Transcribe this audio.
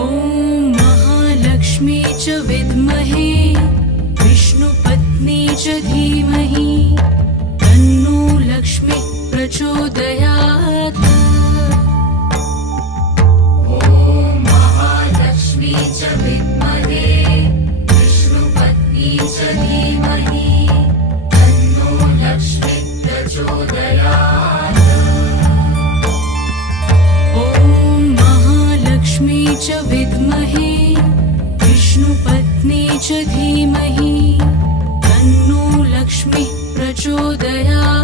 ॐ महालक्ष्मी च विद्महे विष्णुपत्नी च धीमहि तन्नो लक्ष्मी प्रचोदयात्। ॐ महालक्ष्मी च विद्महे विष्णुपत्नी च धीमहि तन्नो लक्ष्मी प्रचोदयात्। ॐ महालक्ष्मी च विद्महे विष्णुपत्नी च धीमहि तन्नो लक्ष्मी प्रचोदयात्।